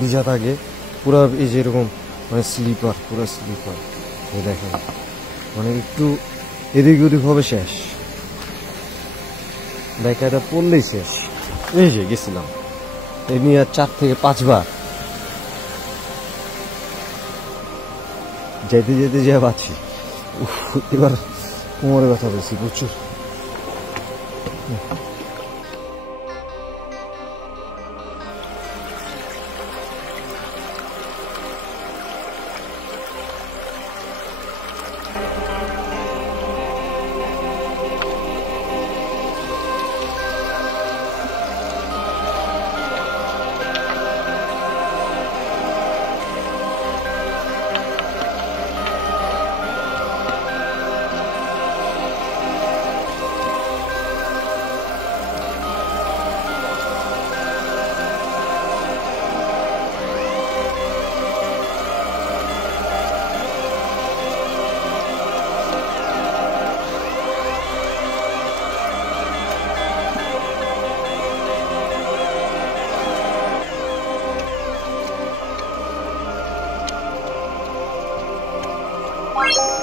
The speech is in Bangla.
ভিজা থাকে পুরো, এই যে এরকম মানে স্লিপার, পুরো স্লিপার। এই দেখেন মানে একটু এদিক ওদিক হবে শেষ, দেখাটা পড়লেই শেষ। এই যে গেছিলাম এই নিয়ে 4 থেকে 5 বার যেতে যেতে যা পাচ্ছি। এবার কোমরে ব্যথা পেয়েছি প্রচুর। Bye.